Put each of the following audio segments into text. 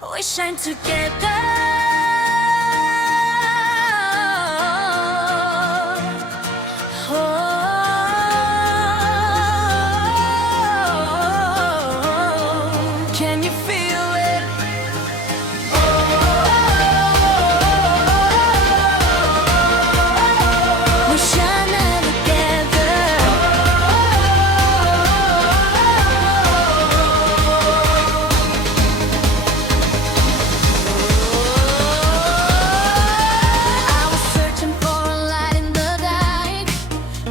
We shine together. Can you feel it? We shine together. I was searching for a light in the dark,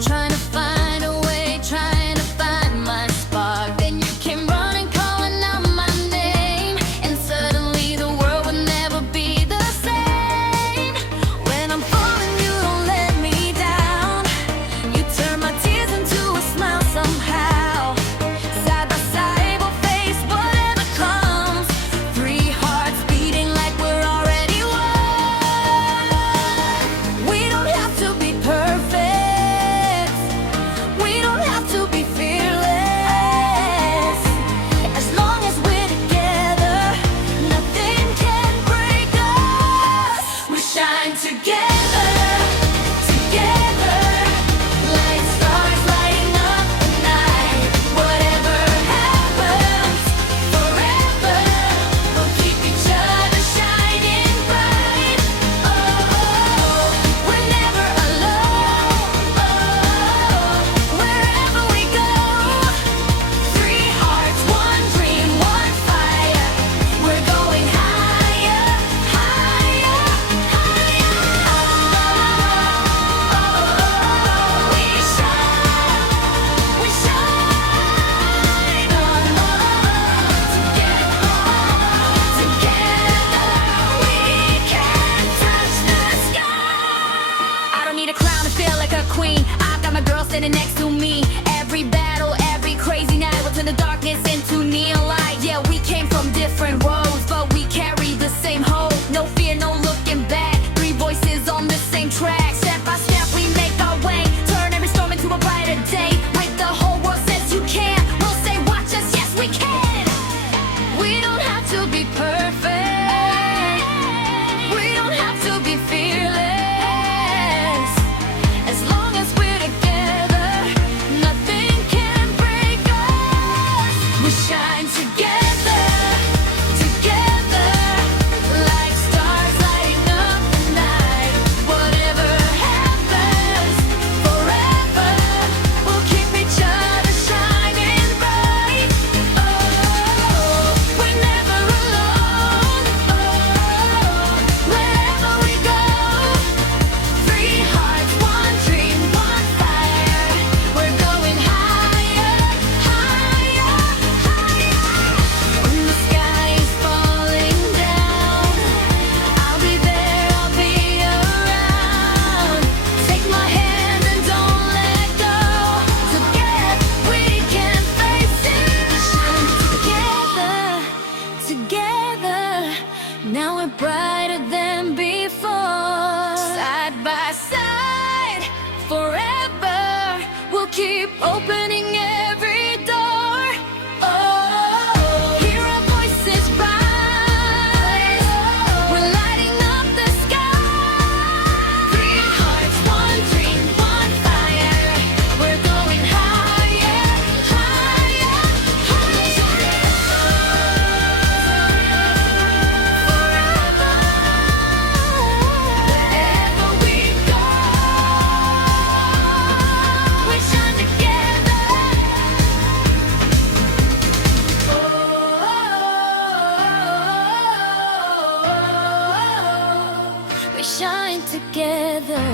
trying to find a way, trying to find my spark. Then you came running, calling out my name, and suddenly the world would never be the same. When I'm falling, you don't let me down. You turn my tears into a smile somehow. Side by side, we'll face whatever comes. Three hearts beating like we're already one. We don't have to be perfect. We don't have to be fearless. As long as we're together, nothing can break us. We shine together, together, like stars lighting up the night. Whatever happens, forever, we'll keep each other shining bright. Oh, we're never alone. Oh, wherever we go, three hearts, one dream, one fire. We're going higher, higher, higher. We shine, we shine. Together, we can touch the sky. I don't need a crown to feel like a queen. I've got my girl standing next to me. Every battle, every crazy night will turn the darkness into neon light. Yeah, we came from different roads, but we carry the same hope. No fear, no looking back. Three voices on the same track. Step by step, we make our way. Turn every storm into a brighter day. With the whole world says you can, we'll say watch us, yes we can. We don't have to be perfect. We don't have to be fearless. As long as we're together, nothing can break us. We shine together, together, like stars lighting up the night. Whatever happens, forever, we'll keep each other shining bright. Oh, we're never alone. Oh, wherever we go, three hearts, one dream, one fire. We're going higher, higher, higher. When the sky is falling down, I'll be there, I'll be around. Take my hand and don't let go. Together we can face it. Shine together, together. Now we're brighter than before. Side by side, forever. We'll keep opening every door. Oh, hear our voices rise. We're lighting up the sky. Three hearts, one dream, one fire. We're going higher, higher, higher. Wherever we go, we shine together. Oh, we shine together.